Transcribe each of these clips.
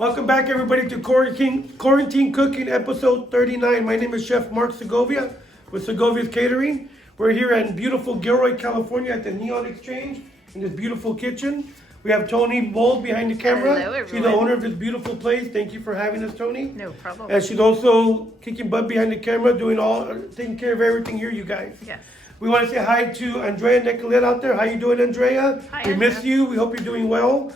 Welcome back, everybody, to Quarantine Cooking, episode 39. My name is Chef Mark Segovia with Segovia's Catering. We're here in beautiful Gilroy, California at the Neon Exchange in this beautiful kitchen. We have Tony Mold behind the camera. Hello, everyone. She's the owner of this beautiful place. Thank you for having us, Tony. No problem. And she's also kicking butt behind the camera, taking care of everything here, you guys. Yes. We want to say hi to Andrea Nicolette out there. How you doing, Andrea? Hi, we miss you. We hope you're doing well.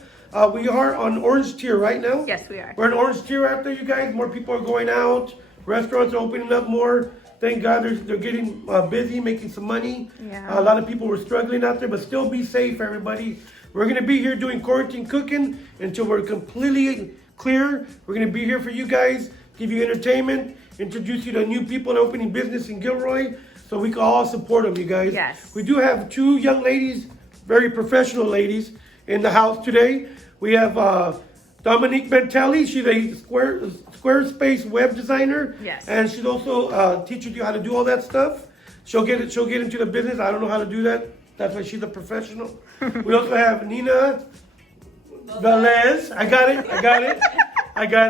We are on Orange Tier right now. Yes, we are. We're on Orange Tier out there, you guys. More people are going out. Restaurants are opening up more. Thank God they're getting busy, making some money. Yeah. A lot of people were struggling out there, but still be safe, everybody. We're going to be here doing quarantine cooking until we're completely clear. We're going to be here for you guys, give you entertainment, introduce you to new people opening business in Gilroy, so we can all support them, you guys. Yes. We do have two young ladies, very professional ladies, in the house today. We have Dominique Bentelli. She's a Squarespace web designer. Yes. And she's also teaching you how to do all that stuff. She'll get into the business. I don't know how to do that. That's why she's a professional. We also have Nina Velez. I got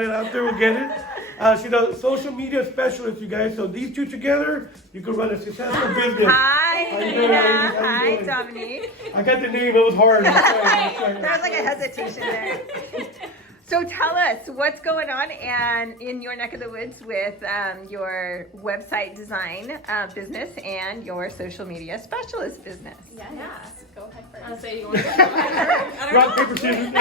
it out there. We'll get it. She's a social media specialist, you guys. So these two together, you can run a successful business. Hi, Nina. Hi, Dominique. I got the name. It was hard. I'm sorry. There was like a hesitation there. So tell us what's going on and in your neck of the woods with your website design business and your social media specialist business. Yeah. Go ahead first. I'll say you want to go ahead first. I don't Rock, know. paper, scissors.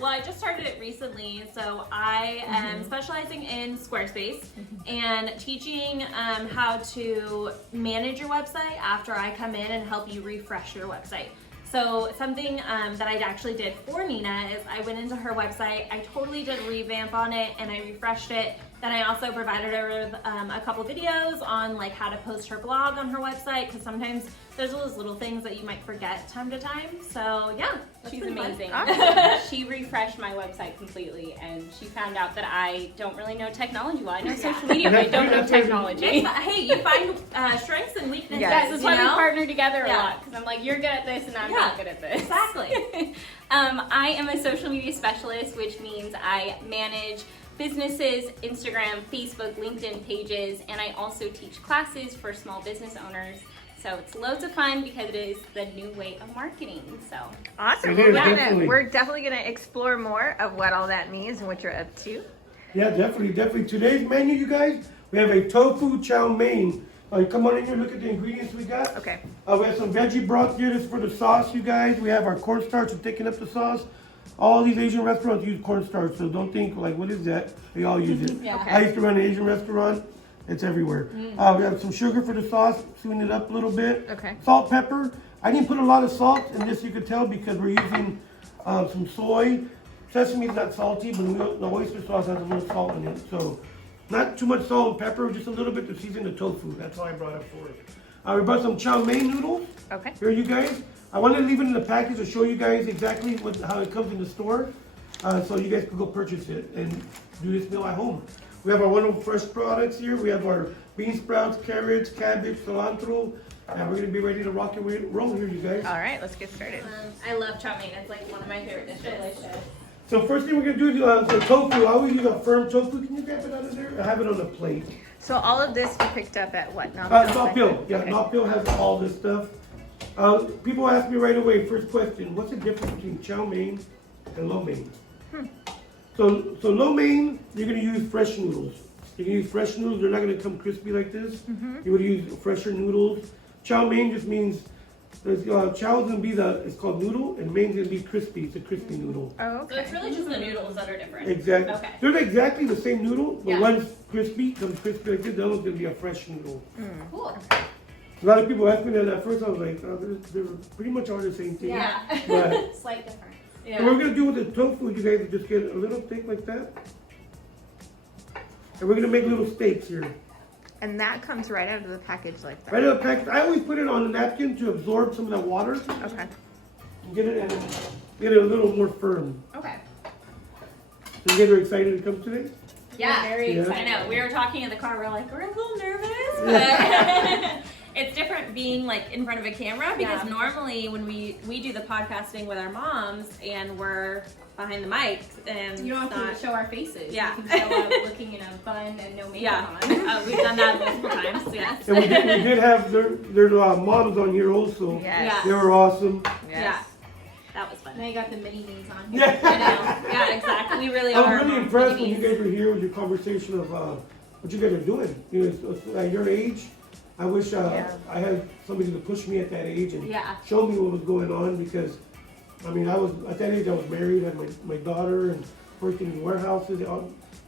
Well, I just started it recently, so I am specializing in Squarespace and teaching how to manage your website after I come in and help you refresh your website. So something that I actually did for Nina is I went into her website, I totally did a revamp on it and I refreshed it. Then I also provided her with a couple videos on like how to post her blog on her website, because sometimes there's those little things that you might forget time to time. So yeah, She's been fun. amazing. Awesome. She refreshed my website completely, and she found out that I don't really know technology. Well, I know social media, but I don't know technology. Hey, you find strengths and weaknesses. Yes. That's why we you know? partner together a Yeah. lot, because I'm like, you're good at this, and I'm Yeah, not good at this. exactly. I am a social media specialist, which means I manage businesses, Instagram, Facebook, LinkedIn pages, and I also teach classes for small business owners. So it's loads of fun because it is the new way of marketing. So Awesome. It is, Well, definitely. we're definitely going to explore more of what all that means and what you're up to. Yeah, definitely. Today's menu, you guys, we have a tofu chow mein. Come on in here, look at the ingredients we got. Okay. We have some veggie broth here. This is for the sauce, you guys. We have our cornstarch for taking up the sauce. All these Asian restaurants use cornstarch, so don't think like, what is that? They all use it. Yeah. Okay. I used to run an Asian restaurant. It's everywhere. We have some sugar for the sauce, sweeten it up a little bit. Okay. Salt, pepper. I didn't put a lot of salt in this, you could tell, because we're using some soy. Sesame is not salty, but the oyster sauce has a little salt in it. So not too much salt and pepper, just a little bit to season the tofu. That's all I brought up for it. We brought some chow mein noodles. Okay. Here, you guys. I wanted to leave it in the package to show you guys exactly how it comes in the store, so you guys can go purchase it and do this meal at home. We have our wonderful fresh products here. We have our bean sprouts, carrots, cabbage, cilantro, and we're gonna be ready to rock and roll here, you guys. All right, let's get started. I love chow mein. It's like one of my favorite dishes. delicious. So first thing we're gonna do is the tofu. I always use a firm tofu. Can you grab it out of there? I have it on the plate. So all of this you picked up at what? Knockville. Yeah, Okay. Knockville has all this stuff. People ask me right away, first question, what's the difference between chow mein and lo mein? So lo mein, you're gonna use fresh noodles. You can use fresh noodles, they're not gonna come crispy like this. You would use fresher noodles. Chow mein just means, chow is gonna be it's called noodle, and mein is gonna be crispy, it's a crispy noodle. Oh, So okay. it's really just the noodles that are different. Exactly. Okay. They're exactly the same noodle, but Yeah. one's crispy, comes crispy like this, the other one's gonna be a fresh noodle. Cool. A lot of people ask me that at first, I was like, they're pretty much all the same thing. Yeah. But Slight difference. what we're gonna do with the tofu, you guys, is just get a little thick like that. And we're gonna make little steaks here. And that comes right out of the package like that. Right out of the pack, I always put it on a napkin to absorb some of that water Okay. and get it a little more firm. Okay. So you guys are excited to come today? Yeah. We're very Yeah. excited. I know. We were talking in the car. We're like, we're a little nervous, but it's different being like in front of a camera because Yeah. normally when we do the podcasting with our moms and we're behind the mics and You don't it's have not- to show our faces. Yeah. You can show up looking in a bun and no makeup Yeah, on. we've done that multiple times. Yes. And we did have their moms on here also. Yes. They were awesome. Yes. Yeah. That was fun. Now you got the mini me's on here. Yeah. I know. Yeah, exactly. We really I are. was really moms impressed when babies. you guys were here with your conversation of what you guys are doing. You know, at your age, I wish I had somebody to push me at that age and Yeah. show me what was going on because, I mean, I was at that age. I was married, had my daughter, and working in warehouses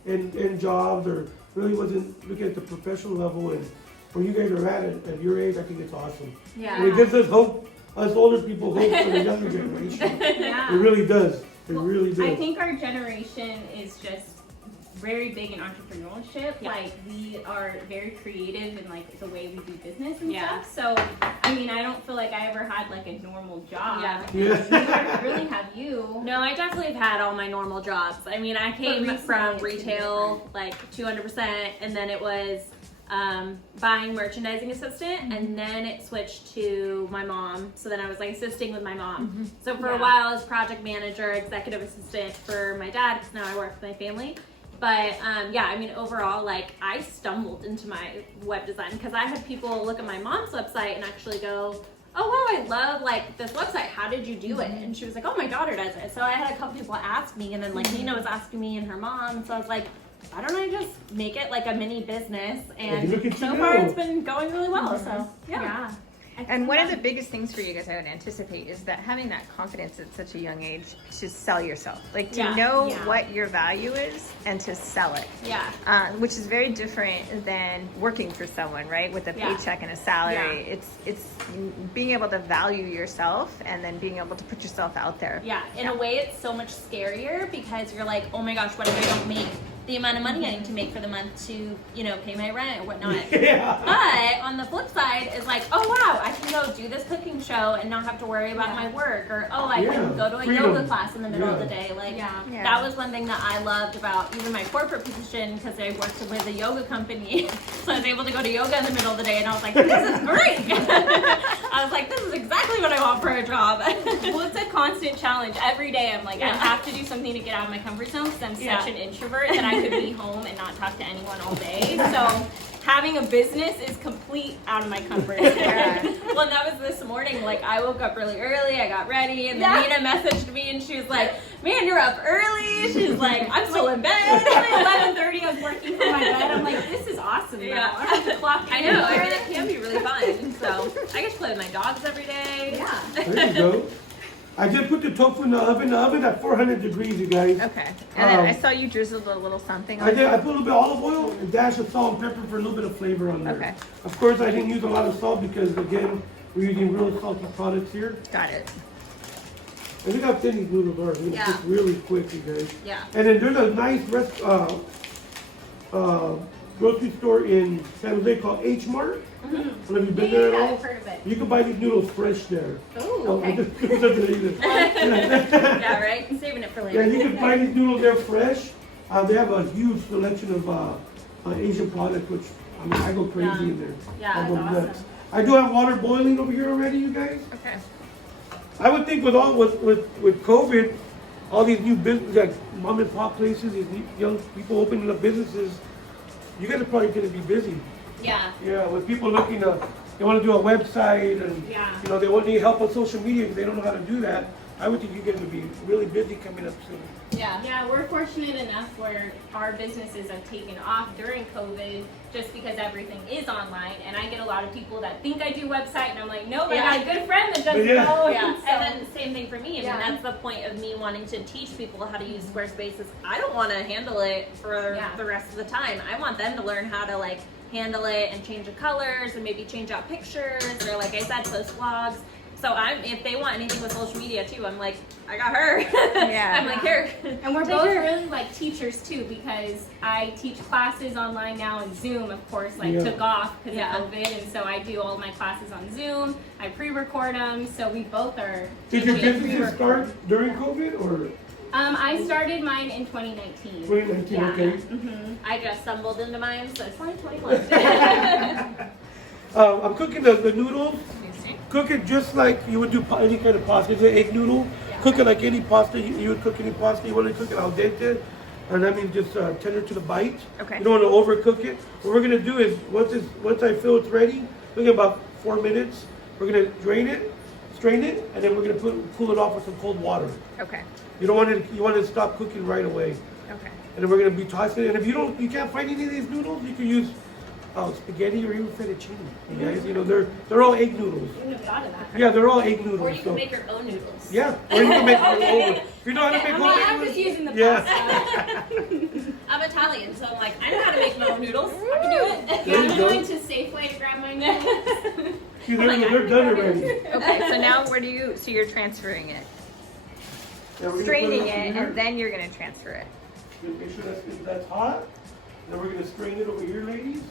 and jobs, or really wasn't looking at the professional level. And where you guys are at your age, I think it's awesome. Yeah. And it gives us hope, us older people, hope for the younger generation. It Yeah. really does. It really does. I think our generation is just very big in entrepreneurship. Yeah. Like we are very creative in like the way we do business and Yeah. stuff. So I mean, I don't feel like I ever had like a normal job. Yeah. Yeah. I really have you. No, I definitely have had all my normal jobs. I mean, I came recently from it's retail, like 200%, and then it was buying merchandising assistant, and then it switched to my mom. So then I was like assisting with my mom. So for a Yeah. while, I was project manager, executive assistant for my dad, because now I work with my family. But yeah, I mean, overall, like I stumbled into my web design because I had people look at my mom's website and actually go, oh wow, I love like this website. How did you do it? And she was like, oh, my daughter does it. So I had a couple people ask me, and then like Nina was asking me and her mom. So I was like, why don't I just make it like a mini business? And look at you so now. far it's been going really well. So yeah. And one of the biggest things for you guys I would anticipate is that having that confidence at such a young age to sell yourself, like to Yeah, know yeah. what your value is and to sell it. Yeah. Which is very different than working for someone, right? With a Yeah. paycheck and a salary. Yeah. It's being able to value yourself and then being able to put yourself out there. Yeah, in a way, it's so much scarier because you're like, oh my gosh, what if I don't make the amount of money I need to make for the month to, you know, pay my rent or whatnot? Yeah. But on the flip side, is like, oh wow, I can go do this cooking show and not have to worry about Yeah. my work, or oh, I Yeah, can go to a freedom. yoga class in the middle of the Yeah. day. Like Yeah. Yeah. that was one thing that I loved about even my corporate position because I worked with a yoga company, so I was able to go to yoga in the middle of the day, and I was like, this is great. I was like, this is exactly what I want for a job. Well, it's a constant challenge. Every day I'm like, I Yeah. have to do something to get out of my comfort zone because I'm Yeah. such an introvert that I could be home and not talk to anyone all day. So having a business is complete out of my comfort zone. Yeah. Well, and that was this morning. Like, I woke up really early. I got ready, and then Yeah. Nina messaged me, and she was like, "Man, you're up early." She's like, "I'm still in bed." It's like 11:30. I was working from my bed. I'm like, this is awesome. Yeah. Now. I don't have to clock I in. know. I mean, it can be really fun. So I get to play with my dogs every day. Yeah. There you go. I did put the tofu in the oven at 400 degrees, you guys. Okay. And then I Um, saw you drizzled a little something on I did. I it. put a little bit of olive oil and a dash of salt and pepper for a little bit of flavor on there. Okay. Of course, I didn't use a lot of salt because, again, we're using real salty products here. Got it. And look how thin these noodles are. They're Yeah. just really quick, you guys. Yeah. And then there's a nice grocery store in San Jose called H Mart. Have you been there at all? I've heard of it. You can buy these noodles fresh there. Ooh, Oh, okay. Yeah. Right. I'm saving it for Yeah, later. you can find these noodles there fresh. They have a huge selection of Asian products, which I mean, I go crazy Yeah. in there. Yeah, I go that's nuts. awesome. I do have water boiling over here already, you guys. Okay. I would think with COVID, all these new businesses, like mom and pop places, these young people opening up businesses, you guys are probably going to be busy. Yeah. Yeah, with people looking to, they want to do a website and, Yeah. you know, they want need help on social media because they don't know how to do that. I would think you guys would be really busy coming up soon. Yeah. Yeah, we're fortunate enough where our businesses have taken off during COVID just because everything is online. And I get a lot of people that think I do website, and I'm like, nope, Yeah. I got a good friend that does Yeah. both. Yeah, So- and then same thing for me. I mean, Yeah. that's the point of me wanting to teach people how to use Squarespace. Is I don't want to handle it for Yeah. the rest of the time. I want them to learn how to like handle it and change the colors and maybe change out pictures or, like I said, post vlogs. So if they want anything with social media too, I'm like, I got her. Yeah. I'm like, here. And we're take both her. really like teachers too, because I teach classes online now, and Zoom, of course, like Yeah. took off because Yeah. of COVID, and so I do all my classes on Zoom. I pre-record them, so we both are. Did your teaching businesses pre-record. start during COVID or I started mine in 2019. 2019? Yeah. Okay. Mm-hmm. I just stumbled into mine, so 2021. I'm cooking the noodles. Cook it just like you would do any kind of pasta. It's an egg noodle. Cook it like any pasta. You would cook any pasta. You want to cook it al dente. And that means just tender to the bite. Okay. You don't want to overcook it. What we're gonna do is once I feel it's ready, look at about 4 minutes. We're gonna drain it, strain it, and then we're gonna cool it off with some cold water. Okay. You don't want it. You want it to stop cooking right away. Okay. And then we're gonna be tossing it. And if you can't find any of these noodles, you can use spaghetti or even fettuccine. You guys, you know they're all egg noodles. Yeah, they're all egg noodles. Or you can make your own noodles. Yeah, or you can make your own. If you know how to make I'm home not egg I'm noodles. just using the Yeah. pasta. I'm Italian, so I'm like, I know how to make my own noodles. I can do it. There you I'm go. going to Safeway to grab my noodles. See, they're done already. Okay, so now so you're transferring it, Yeah, we're gonna straining put it, up here. and then you're gonna transfer it. Make sure that's hot. Then we're gonna strain it over here, ladies.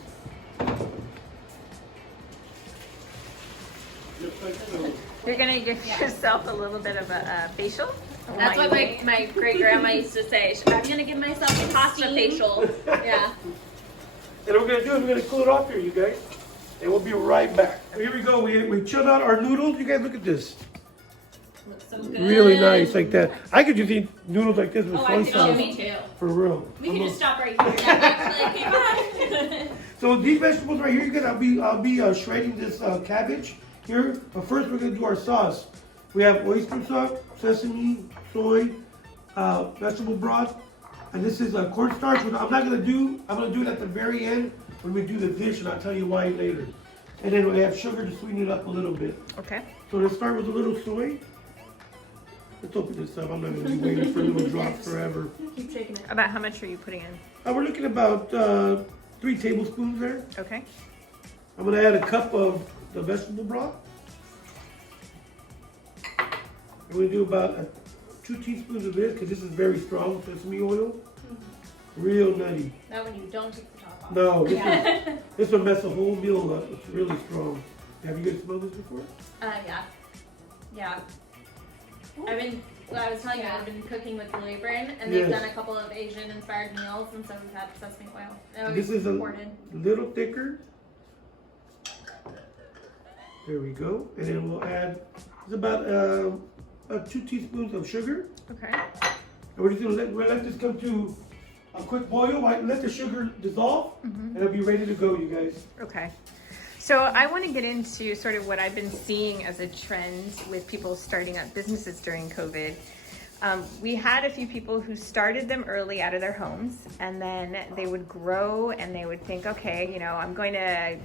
Just like so. You're gonna give yourself a little bit of a facial. That's what my great grandma used to say. I'm gonna give myself a pasta facial. Yeah. And what we're gonna do is we're gonna cool it off here, you guys. And we'll be right back. Here we go. We chilled out our noodles. You guys look at this. Looks so good. Really nice like that. I could just eat noodles like this with Oh, soy I sauce. me too. For real. We can just stop right here. Yeah, So these vegetables right here, you guys, I'll be shredding this cabbage here. But first we're gonna do our sauce. We have oyster sauce, sesame, soy, vegetable broth, and this is cornstarch. Which I'm gonna do it at the very end when we do the dish, and I'll tell you why later. And then we have sugar to sweeten it up a little bit. Okay. So let's start with a little soy. Let's open this up. I'm not gonna be waiting for little drops forever. Keep shaking it. About how much are you putting in? We're looking about 3 tablespoons there. Okay. I'm gonna add a cup of the vegetable broth. I'm gonna do about 2 teaspoons of this because this is very strong sesame oil. Real nutty. Now when you don't take the top off. No, this will mess the whole meal up. It's really strong. Have you guys smelled this before? Yeah. Yeah. I was telling you, I've been cooking with Libran, and they've Yes. done a couple of Asian-inspired meals, and so we've had sesame oil. And This is a imported. little thicker. There we go. And then we'll add, it's about 2 teaspoons of sugar. Okay. And we're just gonna let this come to a quick boil. Let the sugar dissolve, and it'll be ready to go, you guys. Okay. So I want to get into sort of what I've been seeing as a trend with people starting up businesses during COVID. We had a few people who started them early out of their homes, and then they would grow and they would think, okay, you know, I'm going to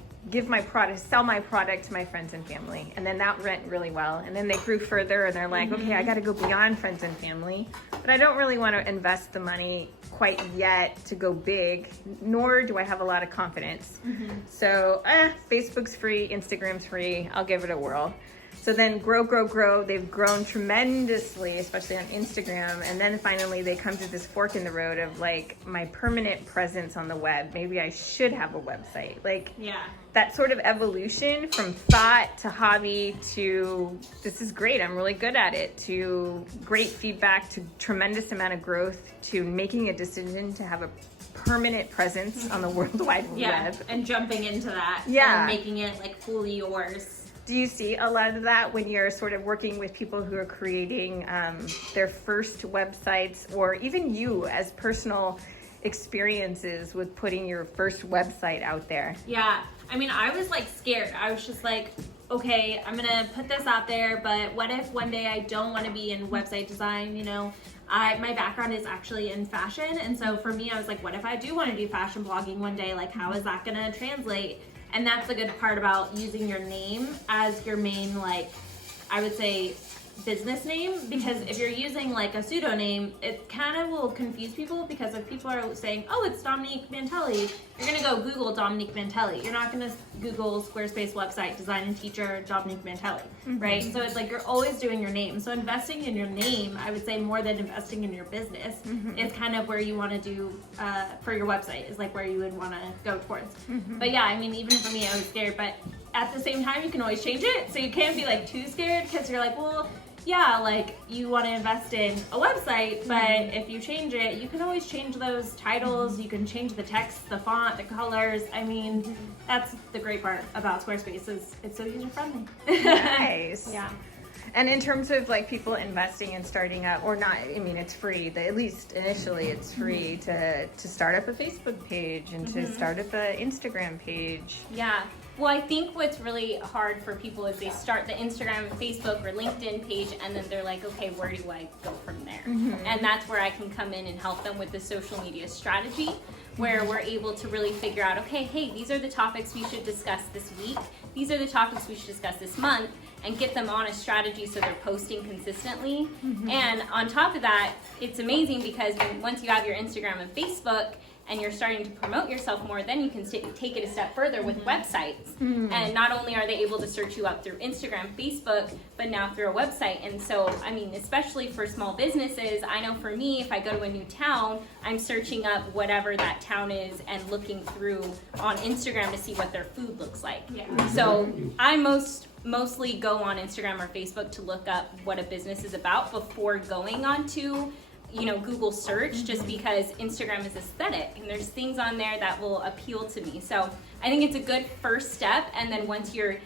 sell my product to my friends and family. And then that went really well. And then they grew further and they're like, okay, I got to go beyond friends and family, but I don't really want to invest the money quite yet to go big, nor do I have a lot of confidence. So Facebook's free, Instagram's free, I'll give it a whirl. So then grow. They've grown tremendously, especially on Instagram. And then finally they come to this fork in the road of like, my permanent presence on the web. Maybe I should have a website. Like that sort of evolution from thought to hobby to this is great, I'm really good at it, to great feedback, to tremendous amount of growth, to making a decision to have a permanent presence on the World Wide Web. And jumping into that. Yeah. And making it like fully yours. Do you see a lot of that when you're sort of working with people who are creating their first websites, or even you as personal experiences with putting your first website out there? Yeah. I mean, I was like scared. I was just like, okay, I'm going to put this out there, but what if one day I don't want to be in website design, you know? My background is actually in fashion, and so for me, I was like, what if I do want to do fashion blogging one day? Like, how is that going to translate? And that's the good part about using your name as your main, like, I would say, business name, because if you're using like a pseudonym, it kind of will confuse people, because if people are saying, oh, it's Dominique Mantelli, you're going to go Google Dominique Mantelli. You're not going to Google Squarespace website design and teacher Dominique Mantelli, right? So it's like you're always doing your name. So investing in your name, I would say, more than investing in your business, is kind of where you want to do for your website, is like where you would want to go towards. But yeah, I mean, even for me, I was scared, but at the same time, you can always change it. So you can't be like too scared, because you're like, well, yeah, like you want to invest in a website, but if you change it, you can always change those titles. You can change the text, the font, the colors. I mean, that's the great part about Squarespace is it's so user friendly. Nice. Yeah. And in terms of like people investing and starting up, or not, I mean, it's free. At least initially, it's free to start up a Facebook page and to start up an Instagram page. Yeah. Well, I think what's really hard for people is they start the Instagram, Facebook, or LinkedIn page, and then they're like, okay, where do I go from there? And that's where I can come in and help them with the social media strategy, where we're able to really figure out, okay, hey, these are the topics we should discuss this week. These are the topics we should discuss this month, and get them on a strategy so they're posting consistently. And on top of that, it's amazing because once you have your Instagram and Facebook, and you're starting to promote yourself more, then you can take it a step further with websites. And not only are they able to search you up through Instagram, Facebook, but now through a website. And so, I mean, especially for small businesses, I know for me, if I go to a new town, I'm searching up whatever that town is and looking through on Instagram to see what their food looks like. So I mostly go on Instagram or Facebook to look up what a business is about before going on to Google search, just because Instagram is aesthetic and there's things on there that will appeal to me. So I think it's a good first step, and then once you're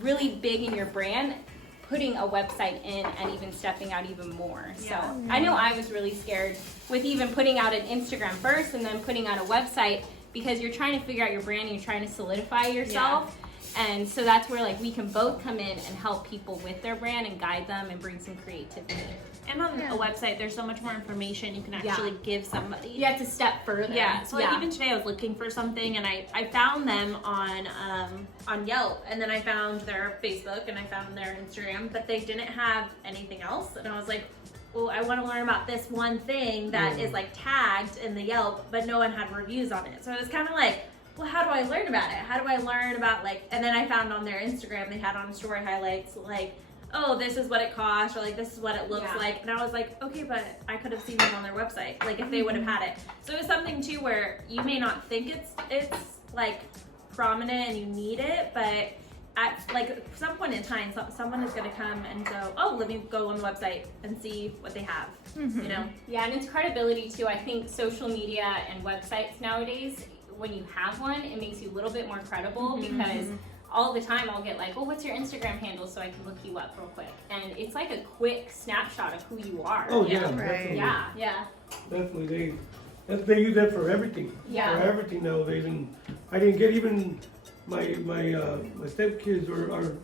really big in your brand, putting a website in and even stepping out even more. So I know I was really scared with even putting out an Instagram first and then putting out a website, because you're trying to figure out your brand and you're trying to solidify yourself. And so that's where like we can both come in and help people with their brand and guide them and bring some creativity. And on a website, there's so much more information you can actually give somebody. Yeah, it's a step further. Yeah. So like even today I was looking for something and I found them on Yelp, and then I found their Facebook and I found their Instagram, but they didn't have anything else. And I was like, well, I want to learn about this one thing that is like tagged in the Yelp, but no one had reviews on it. So I was kind of like, well, how do I learn about it? How do I learn about and then I found on their Instagram, they had on story highlights, like, oh, this is what it costs, or like, this is what it looks like. And I was like, okay, but I could have seen them on their website, like if they would have had it. So it was something too where you may not think it's like prominent and you need it, but at like some point in time, someone is going to come and go, oh, let me go on the website and see what they have, Yeah, and it's credibility too. I think social media and websites nowadays, when you have one, it makes you a little bit more credible, because all the time I'll get like, well, what's your Instagram handle so I can look you up real quick? And it's like a quick snapshot of who you are. Oh yeah, Right. definitely. Yeah. Definitely, they use that for everything. Yeah. For everything nowadays, and I didn't get even my stepkids or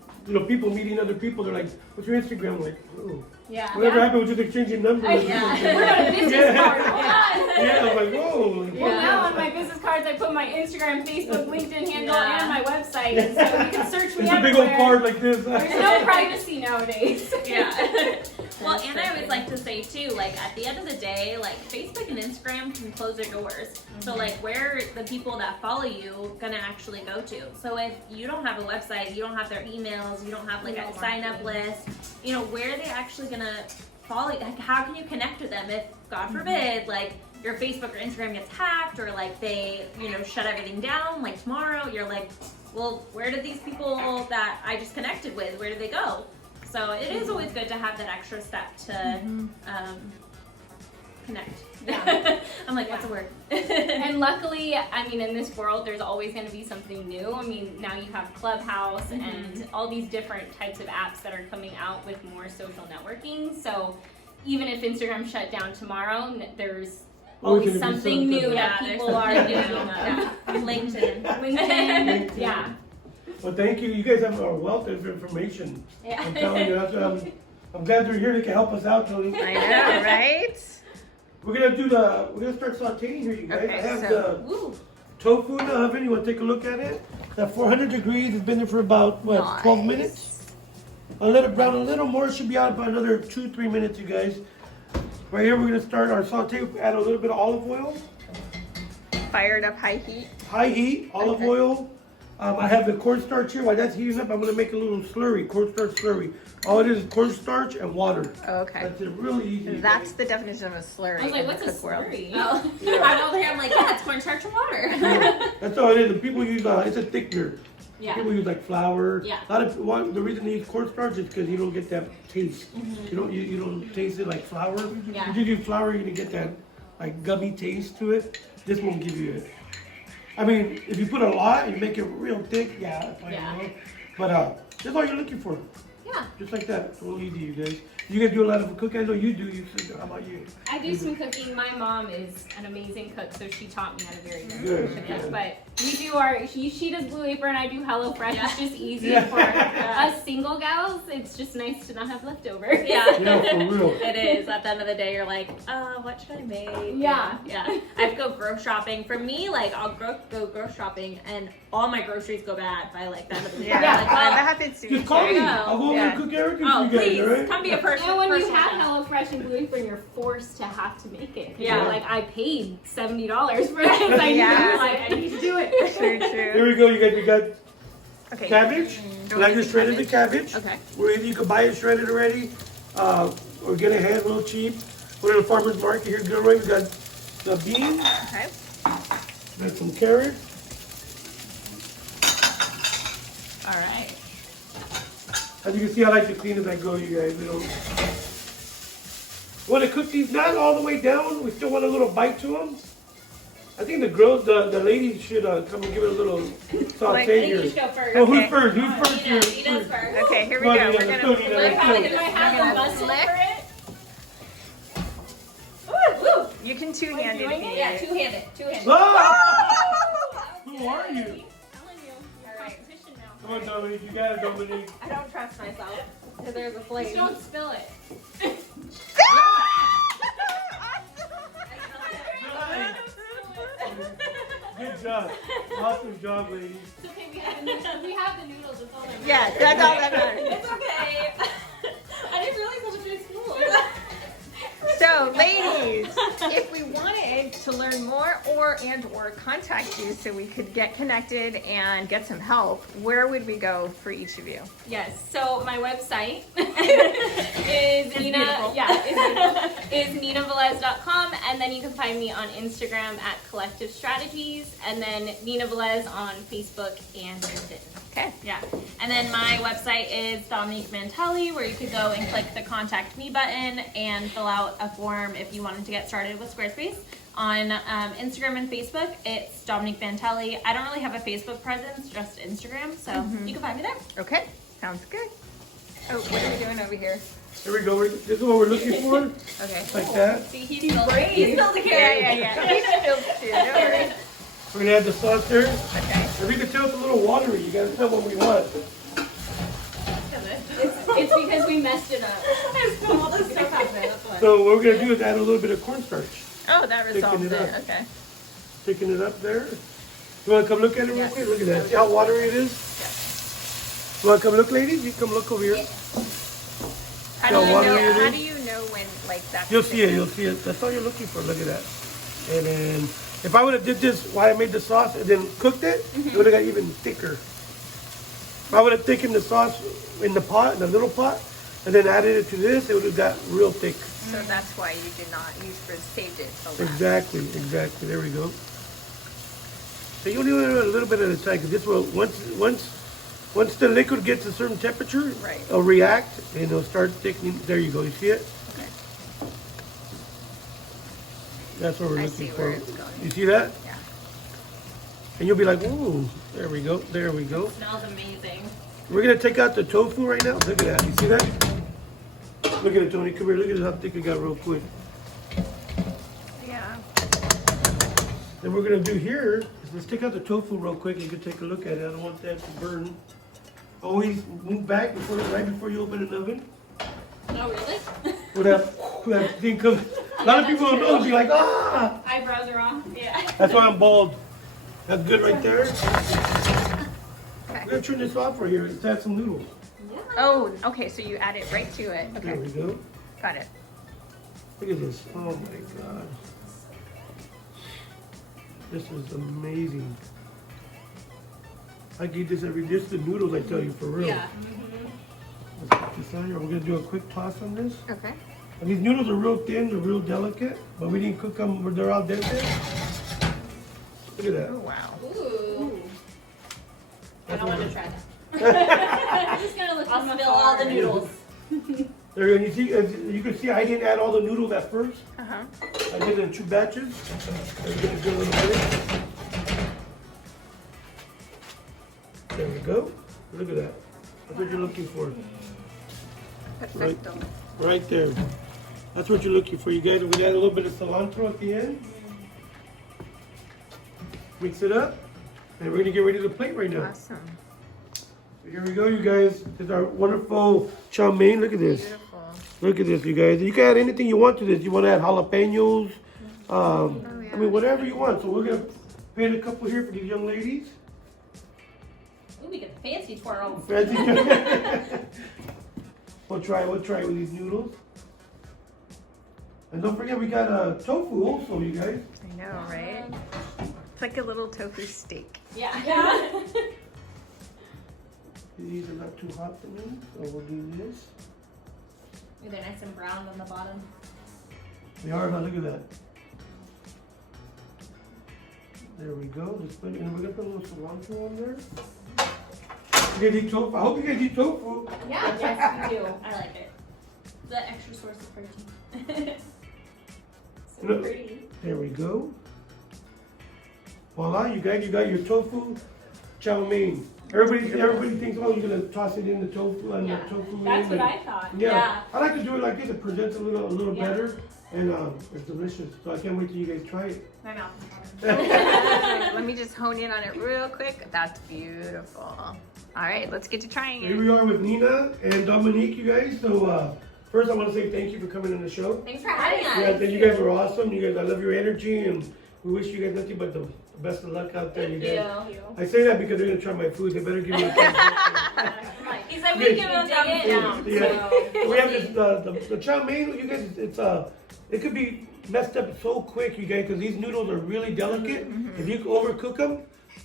people meeting other people. They're like, "What's your Instagram?" I'm like, oh. Yeah. Whatever happened with just exchanging numbers. Yeah. Business card. Yeah, I'm like, whoa. Well, now on my business cards, I put my Instagram, Facebook, LinkedIn handle, and my website, and so you can search me It's a big everywhere. old card like this. There's no privacy nowadays. Yeah. Well, and I always like to say too, like at the end of the day, like Facebook and Instagram can close their doors. So like where the people that follow you gonna actually go to? So if you don't have a website, you don't have their emails, you don't have like a sign up list, where are they actually gonna follow? Like how can you connect with them if, God forbid, like your Facebook or Instagram gets hacked, or like they, shut everything down like tomorrow? You're like, well, where did these people that I just connected with, where did they go? So it is always good to have that extra step to connect. Yeah. I'm like, what's a word? And luckily, I mean, in this world, there's always going to be something new. I mean, now you have Clubhouse and all these different types of apps that are coming out with more social networking. So even if Instagram shut down tomorrow, there's always something new that people are doing. LinkedIn. Yeah. Well, thank you. You guys have a wealth of information. Yeah. I'm telling you, I'm glad they're here. They can help us out, Tony. I know, right? We're gonna start sauteing here, you guys. Okay, I have so- the tofu in the oven. You want to take a look at it? At 400 degrees. It's been there for about 12 minutes. I'll let it brown a little more. It should be out about another 2-3 minutes, you guys. Right here, we're gonna start our saute. Add a little bit of olive oil. Fired up high heat. High heat, olive oil. I have the cornstarch here. While that's heating up, I'm gonna make a little slurry, cornstarch slurry. All it is cornstarch and water. Okay. That's it, really easy. That's the definition of a slurry. I was like, in the what's a cook world. slurry? Oh. I'm over here, I'm like, yeah, it's cornstarch and water. That's all it is. And people use it's a thickener. Yeah. People use like flour. Yeah. A lot of the reason they use cornstarch is because you don't get that taste. You don't taste it like flour. Yeah. If you use flour, you're gonna get that like gummy taste to it. This won't give you it. I mean, if you put a lot and you make it real thick, yeah, that's fine. Yeah. But that's all you're looking for. Yeah. Just like that. It's real easy, you guys. You guys do a lot of cooking. I know you do. How about you? I do some cooking. My mom is an amazing cook, so she taught me how to very Good, cook. good. But we do she does Blue Apron, I do HelloFresh. Yeah. It's just easy Yeah. for us single gals. It's just nice to not have leftovers. Yeah. Yeah, for real. It is. At the end of the day, you're like, what should I make? Yeah. Yeah. I have to go grocery shopping. For me, like, I'll go grocery shopping and all my groceries go bad by like the end of the day. Yeah, Like, that happens to me. Just call There me. you go. I'll go over Yeah. and cook everything Oh, for you please, guys, alright? come be a person. And when you personal have chef. HelloFresh and Blue Apron, you're forced to have to make it. 'Cause Yeah. you're like, I paid $70 for it. I Yeah. I need to do it. True, Here true. we go, you guys. We got Okay. cabbage. Go Like with the shredded the cabbage. Okay. Or either you can buy it shredded already, or get it hand real cheap. Go to the farmer's market here, Gilroy. We got the beans, Okay. got some carrots. All right. As you can see, I like to clean as I go, you guys. We don't want to cook these not all the way down. We still want a little bite to them. I think the girls, the ladies should come and give it a little saute here. You should go first. Oh, who's Okay. first? Who's first here? Nina's first. Okay, here we Come go. on, We're Nina, let's gonna go, Nina, Learn let's how to go. get my hand on muscle Lick. for it. You can two-hand it. if you Yeah, need. two-handed. Two-handed. Ah! Who are you? Competition now. Come on, Dominique. You got it, Dominique. I don't trust myself. Because there's a flame. Just don't spill it. Nice. Good job. Awesome job, ladies. It's okay, we have the noodles. It's all that matters. Yeah, that's all that matters. It's okay. I didn't realize how much I spilled. So, ladies, if we wanted to learn more or contact you so we could get connected and get some help, where would we go for each of you? Yes. So my website is Nina. beautiful. Yeah, is ninavelez.com, and then you can find me on Instagram at Collective Strategies, and then Nina Velez on Facebook and LinkedIn. Okay. Yeah. And then my website is Dominique Mantelli, where you could go and click the contact me button and fill out a form if you wanted to get started with Squarespace. On Instagram and Facebook, it's Dominique Mantelli. I don't really have a Facebook presence, just Instagram, so you can find me there. Okay. Sounds good. Oh, what are we doing over here? Here we go. This is what we're looking for. Okay. Like that. See, he's still the carrot. Yeah. He's filled too. Don't worry. We're gonna add the sauce there. Okay. If you can tell it's a little watery, you gotta tell what we want. It's because we messed it up. I spilled all this stuff out there, that's why. So what we're gonna do is add a little bit of cornstarch. Oh, that resolves Picking it. it up. Okay. Sticking it up there. You wanna come look at it real quick? Look at that. See how watery it is? You wanna come look, ladies? You come look over here. How So do you watery know? it How is? do you know when that's? You'll see it. You'll see it. That's all you're looking for. Look at that. And then if I would have did this while I made the sauce and then cooked it, it would have got even thicker. If I would have thickened the sauce in the pot, in the little pot, and then added it to this, it would have got real thick. So that's why you did not use saved it till last. Exactly. There we go. So you only want to do a little bit at a time, because this will once the liquid gets a certain temperature, Right. it'll react and it'll start thickening. There you go. You see it? Okay. That's what we're I looking see for. where it's going. You see that? Yeah. And you'll be like, ooh, there we go. Smells amazing. We're gonna take out the tofu right now. Look at that. You see that? Look at it, Tony. Come here. Look at how thick it got real quick. Yeah. Then we're gonna do here is let's take out the tofu real quick. You can take a look at it. I don't want that to burn. Always move back right before you open the oven. Oh, really? With that thing comes. A lot of people don't know. They'll be like, ah. Eyebrows are off. Yeah. That's why I'm bald. That's good right there. Okay. We're gonna turn this off right here. Let's add some noodles. Oh, okay. So you add it right to it. There we Okay. go. Got it. Look at this. Oh my God. This is amazing. I eat this every day. This is the noodles, I tell you, for real. Yeah. Let's put this on here. We're gonna do a quick toss on this. Okay. And these noodles are real thin, they're real delicate, but we didn't cook them where they're al dente. Look at that. Oh wow. Ooh. I don't want to try I'm just gonna look I'll from spill all the afar. noodles. There you go. You see, as you can see, I didn't add all the noodles at first. Uh-huh. I did it in 2 batches. I'm gonna do a little bit. There we go. Look at that. That's what you're looking for. Perfecto. Right there. That's what you're looking for. You guys, we're gonna add a little bit of cilantro at the end. Mix it up. And we're gonna get ready to plate right now. Awesome. So here we go, you guys. This is our wonderful chow mein. Look at this. Beautiful. Look at this, you guys. You can add anything you want to this. You want to add jalapenos. I mean, whatever you want. So we're gonna paint a couple here for these young ladies. Ooh, we get the fancy twirl. We'll try with these noodles. And don't forget, we got tofu also, you guys. I know, right? It's like a little tofu steak. Yeah. These are not too hot for me, so we'll do this. Ooh, they're nice and brown on the bottom. They are, huh? Look at that. There we go. Just put, and we're gonna put a little cilantro on there. You guys eat tofu? I hope you guys eat tofu. Yeah, yes, we do. I like it. The extra source of protein. So Look. pretty. There we go. Voila, you guys, you got your tofu chow mein. Everybody thinks, oh, you're gonna toss it in the tofu and Yeah, the tofu mein. that's what but- I thought. Yeah, I like to do it like this. It presents a little Yeah. better, and it's delicious. So I can't wait till you guys try it. My mouth is watering. Let me just hone in on it real quick. That's beautiful. All right, let's get to trying Here it. we are with Nina and Dominique, you guys. So first, I want to say thank you for coming on the show. Thanks for having us. Yeah, and you guys are awesome. You guys, I love your energy, and we wish you guys nothing but the best of luck out there, you guys. Thank you. I say that because they're gonna try my food. They better give me a thumbs up. He said Good. we give him a thumbs Yeah. down. Yeah. So We have this the chow mein. You guys, it's it could be messed up so quick, you guys, because these noodles are really delicate. If you overcook them,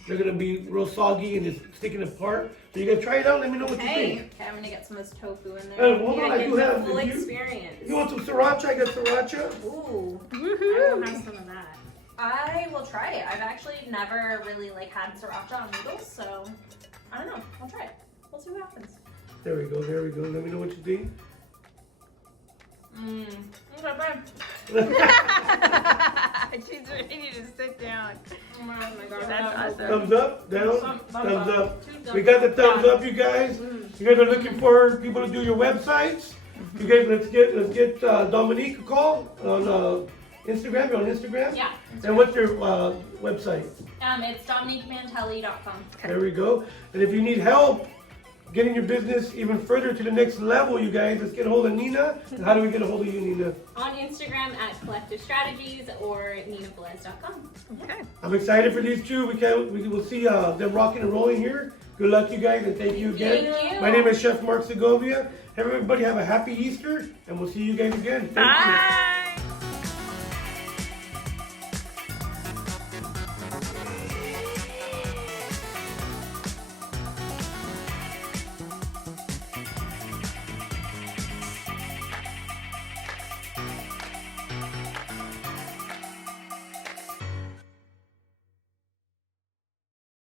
they're gonna be real soggy and just sticking apart. So you guys try it out. Let me know what you think. Okay, I'm gonna get some of this tofu in Hey, there. hold on, Yeah, I get do the have- full if you- experience. You want some sriracha? I got sriracha. Ooh, I Woohoo! will have some of that. I will try it. I've actually never really had sriracha on noodles, so I don't know. I'll try it. We'll see what happens. There we go. There we go. Let me know what you think. Okay, She's ready to sit down. oh my God. That's awesome. Thumbs up, down, Thumbs thumbs up. Two thumbs We got the thumbs down. up, you guys. You guys are looking for people to do your websites. You guys, let's get Dominique a call on Instagram. You're on Instagram. Yeah. And what's your website? It's DominiqueMantelli.com. There we go. And if you need help getting your business even further to the next level, you guys, let's get a hold of Nina. And how do we get a hold of you, Nina? On Instagram at Collective Strategies or NinaVelez.com. Okay. I'm excited for these two. We will see them rocking and rolling here. Good luck, you guys, and thank you again. Thank you. My name is Chef Mark Segovia. Everybody have a happy Easter, and we'll see you guys again. Thank you. Bye.